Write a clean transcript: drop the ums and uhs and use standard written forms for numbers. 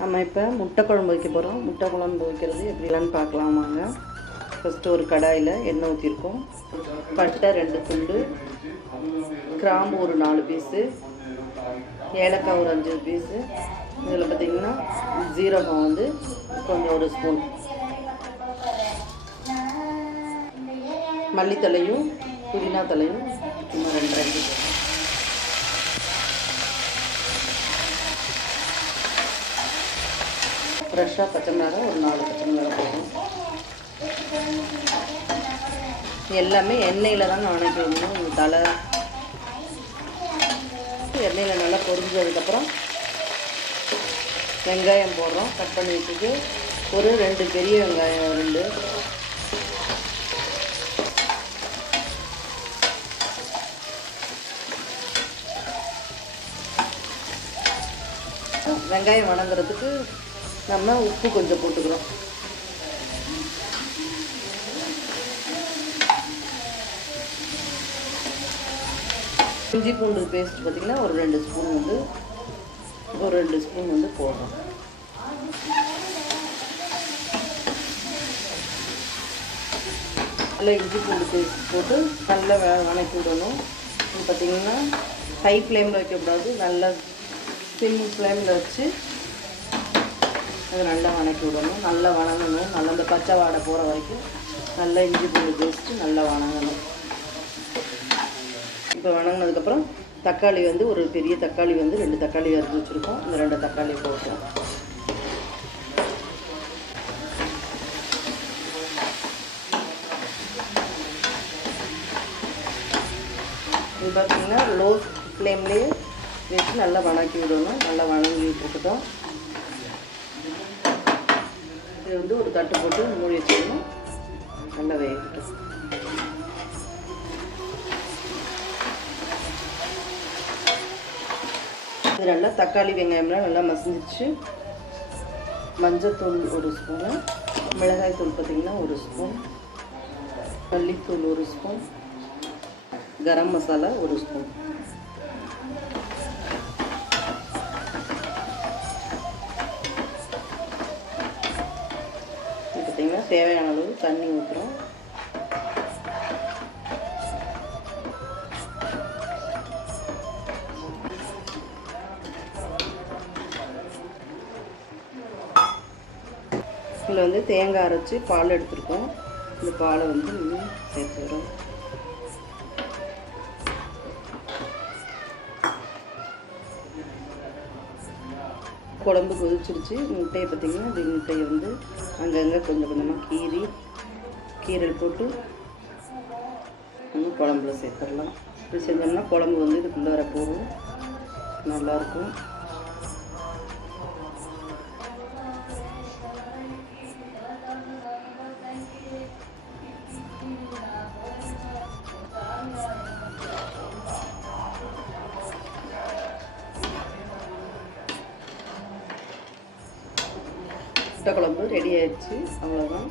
நம்ம இப்போ முட்டை குழம்பு வைக்க போகிறோம். முட்டை குழம்பு வைக்கிறது எப்படிலான்னு பார்க்கலாமாங்க. ஃபஸ்ட்டு ஒரு கடாயில் எண்ணெய் ஊற்றிருக்கோம். பட்டை 2 துண்டு, கிராம்பு ஒரு 4 பீஸு, ஏலக்காய் ஒரு 5 பீஸு. இதில் பார்த்திங்கன்னா ஜீரகம் வந்து கொஞ்சம் ஒரு ஸ்பூன், மல்லித்தலையும் புதினா தலையும் இன்னும் 2 ஃப்ரெஷ்ஷாக பச்சை மிளகாய் ஒரு 4 பச்சை மிளகாய் போடும். எல்லாமே எண்ணெயில் தான் வணக்கி விடணும். தலை எண்ணெயில் நல்லா பொரிஞ்சதுக்கப்புறம் வெங்காயம் போடுறோம். கட் பண்ணி வச்சுட்டு ஒரு 2 பெரிய வெங்காயம் 2, வெங்காயம் வணங்குறதுக்கு நம்ம உப்பு கொஞ்சம் போட்டுக்கிறோம். இஞ்சி பூண்டு பேஸ்ட் பார்த்திங்கன்னா ஒரு 2 ஸ்பூன் வந்து போடுறோம். நல்லா இஞ்சி பூண்டு பேஸ்ட் போட்டு நல்லா வணக்கி விடணும். இது பார்த்திங்கன்னா ஹை ஃப்ளேமில் வைக்கக்கூடாது, நல்லா சிம் ஃப்ளேமில் வச்சு அதை நல்லா வணக்கி விடணும். நல்லா வணங்கணும். நல்லா அந்த பச்சை வாடை போகிற வரைக்கும் நல்லா இஞ்சி பூண்டு பேஸ்ட்டு நல்லா வணங்கணும். இப்போ வணங்கினதுக்கப்புறம் தக்காளி வந்து ஒரு பெரிய தக்காளி வந்து 2 தக்காளி அரைச்சி வச்சுருக்கோம். இந்த 2 தக்காளி போட்டோம். இது பார்த்திங்கன்னா லோ ஃப்ளேம்லேயே வச்சு நல்லா வணக்கி விடணும். நல்லா வணங்கி போட்டுட்டோம். இது வந்து ஒரு தட்டு போட்டு மூடி வச்சுக்கணும். நல்லா வேகட்டும். இது நல்லா தக்காளி வெங்காயம்லாம் நல்லா மசிஞ்சிச்சு. மஞ்சத்தூள் 1 ஸ்பூனு, மிளகாய் தூள் பார்த்திங்கன்னா 1 ஸ்பூன், மல்லித்தூள் 1 ஸ்பூன், கரம் மசாலா 1 ஸ்பூன். பார்த்திங்கன்னா தேவையான அளவு தண்ணி ஊற்றுறோம். இதில் வந்து தேங்காய் அரைச்சி பால் எடுத்துருக்கோம். இந்த பாலை வந்து சேர்த்துக்கிறோம். குழம்பு கொதிச்சிருச்சு. முட்டையை பார்த்திங்கன்னா இந்த முட்டையை வந்து அங்கங்கே கொஞ்சம் கொஞ்சமாக கீரல் போட்டு வந்து குழம்புல சேர்த்துடலாம். இப்படி செஞ்சோம்னா குழம்பு வந்து இதுக்குள்ளே போகும், நல்லாயிருக்கும். முட்டை குழம்பு ரெடி ஆயிடுச்சு. அவ்வளோதான்.